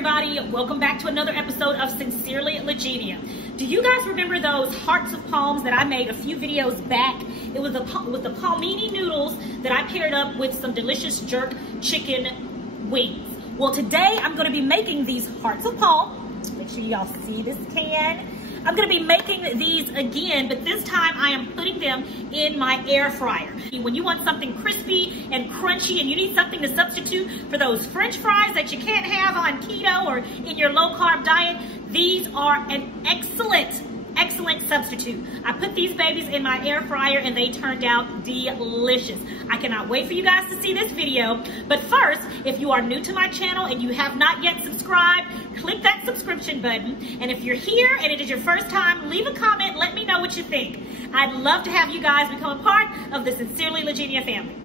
everybody, welcome back to another episode of Sincerely Legenia. Do you guys remember those hearts of palms that I made a few videos back? It was with the Palmini noodles that I paired up with some delicious jerk chicken wings. Well, today I'm going to be making these hearts of palm. Make sure y'all see this can. I'm going to be making these again, but this time I am putting them in my air fryer. When you want something crispy and crunchy and you need something to substitute for those French fries that you can't have on keto or in your low carb diet, these are an excellent substitute. I put these babies in my air fryer and they turned out delicious. I cannot wait for you guys to see this video. But first, if you are new to my channel and you have not yet subscribed, click that subscription button. And if you're here and it is your first time, leave a comment, let me know what you think. I'd love to have you guys become a part of the Sincerely Legenia family.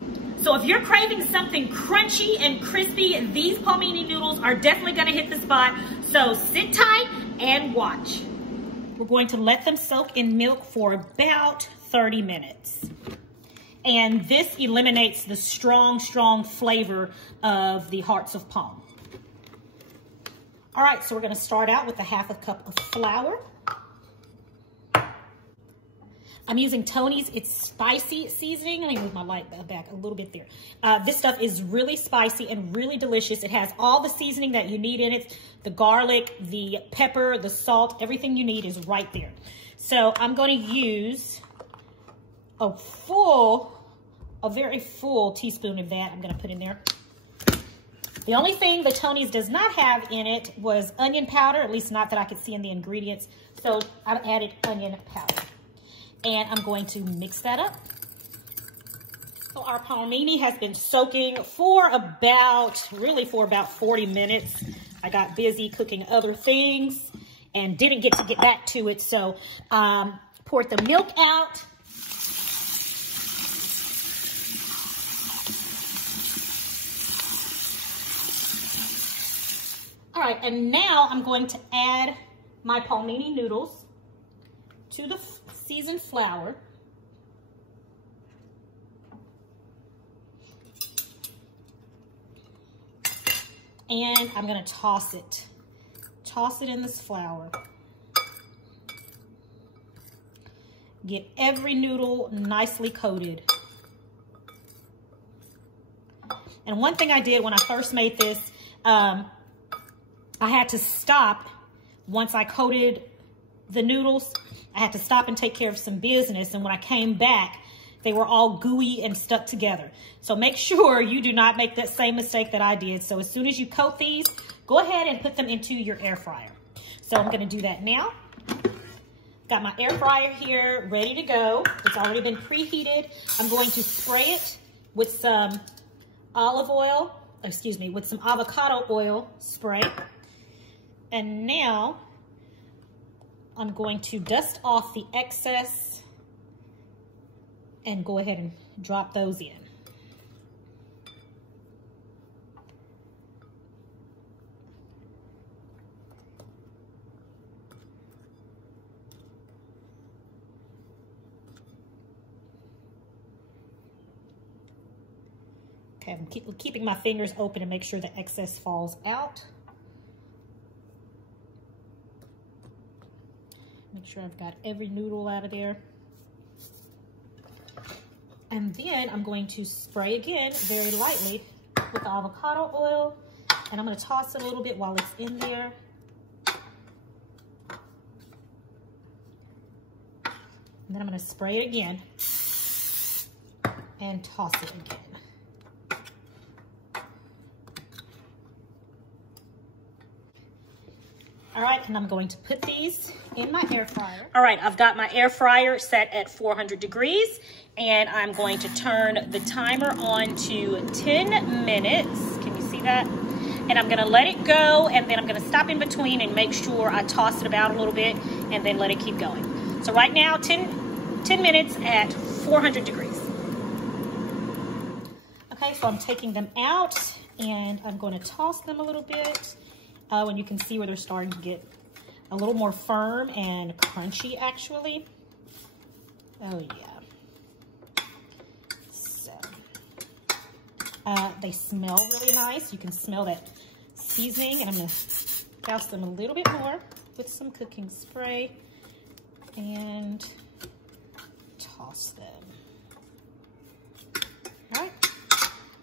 So if you're craving something crunchy and crispy, these Palmini noodles are definitely gonna hit the spot. So sit tight and watch. We're going to let them soak in milk for about 30 minutes. And this eliminates the strong flavor of the hearts of palm. All right, so we're gonna start out with a half a cup of flour. I'm using Tony's, it's spicy seasoning. Let me move my light back a little bit there. This stuff is really spicy and really delicious. It has all the seasoning that you need in it. The garlic, the pepper, the salt, everything you need is right there. So I'm gonna use a very full teaspoon of that I'm gonna put in there. The only thing that Tony's does not have in it was onion powder, at least not that I could see in the ingredients. So I added onion powder. And I'm going to mix that up. So our Palmini has been soaking for about 40 minutes. I got busy cooking other things and didn't get back to it. So poured the milk out. All right, and now I'm going to add my Palmini noodles to the seasoned flour. And I'm gonna toss it in this flour. Get every noodle nicely coated. And one thing I did when I first made this, I had to stop once I coated the noodles. I had to stop and take care of some business. And when I came back, they were all gooey and stuck together. So make sure you do not make that same mistake that I did. So as soon as you coat these, go ahead and put them into your air fryer. So I'm gonna do that now. Got my air fryer here ready to go. It's already been preheated. I'm going to spray it with some with some avocado oil spray. And now I'm going to dust off the excess and go ahead and drop those in. Okay, I'm keeping my fingers open to make sure the excess falls out. Make sure I've got every noodle out of there. And then I'm going to spray again very lightly with the avocado oil. And I'm going to toss it a little bit while it's in there. And then I'm going to spray it again and toss it again. All right, and I'm going to put these in my air fryer. All right, I've got my air fryer set at 400 degrees, and I'm going to turn the timer on to 10 minutes. Can you see that? And I'm gonna let it go, and then I'm gonna stop in between and make sure I toss it about a little bit, and then let it keep going. So right now, 10 minutes at 400 degrees. Okay, so I'm taking them out, and I'm gonna toss them a little bit. And you can see where they're starting to get a little more firm and crunchy, actually. Oh, yeah. So, they smell really nice. You can smell that seasoning, and I'm going to Douse them a little bit more with some cooking spray and toss them. All right,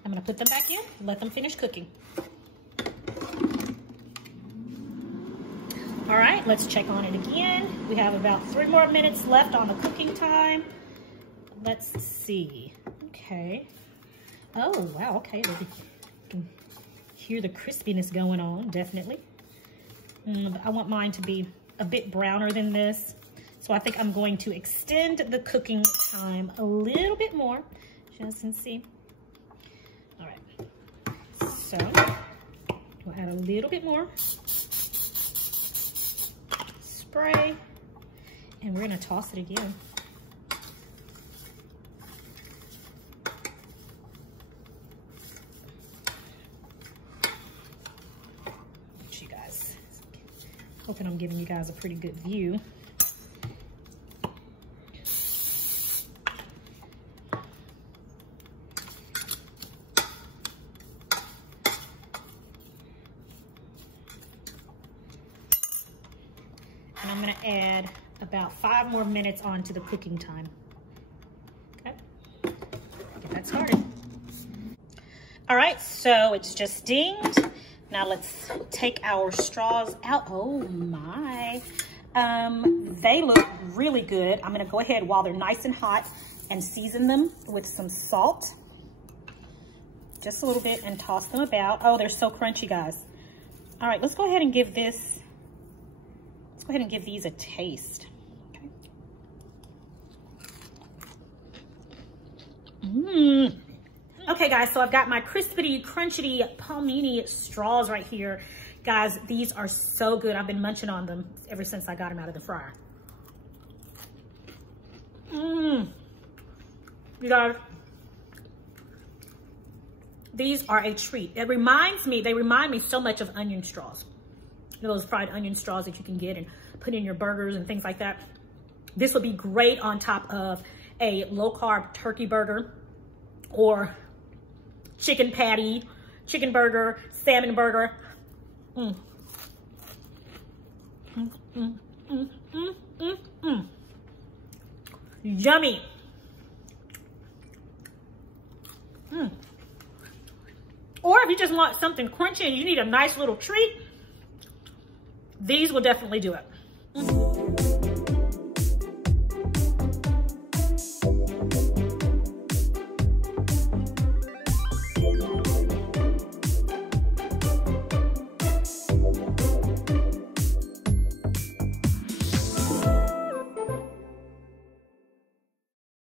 I'm gonna put them back in, let them finish cooking. All right, let's check on it again. We have about 3 more minutes left on the cooking time. Let's see. Okay. Oh, wow, okay. You can hear the crispiness going on, definitely. I want mine to be a bit browner than this. So I think I'm going to extend the cooking time a little bit more, just and see. All right. So we'll add a little bit more spray, and we're gonna toss it again. You guys, hoping I'm giving you guys a pretty good view. And I'm gonna add about 5 more minutes onto the cooking time. Okay, get that started. All right, so it's just dinged. Now let's take our straws out. Oh my, they look really good. I'm gonna go ahead while they're nice and hot and season them with some salt. Just a little bit and toss them about. Oh, they're so crunchy, guys. All right, let's go ahead and give this, let's go ahead and give these a taste. Okay. Okay, guys, so I've got my crispity, crunchy Palmini straws right here. Guys, these are so good. I've been munching on them ever since I got them out of the fryer. You guys, these are a treat. They remind me so much of onion straws. You know, those fried onion straws that you can get and put in your burgers and things like that. This would be great on top of a low-carb turkey burger or chicken patty, chicken burger, salmon burger. Yummy. Or if you just want something crunchy and you need a nice little treat, these will definitely do it.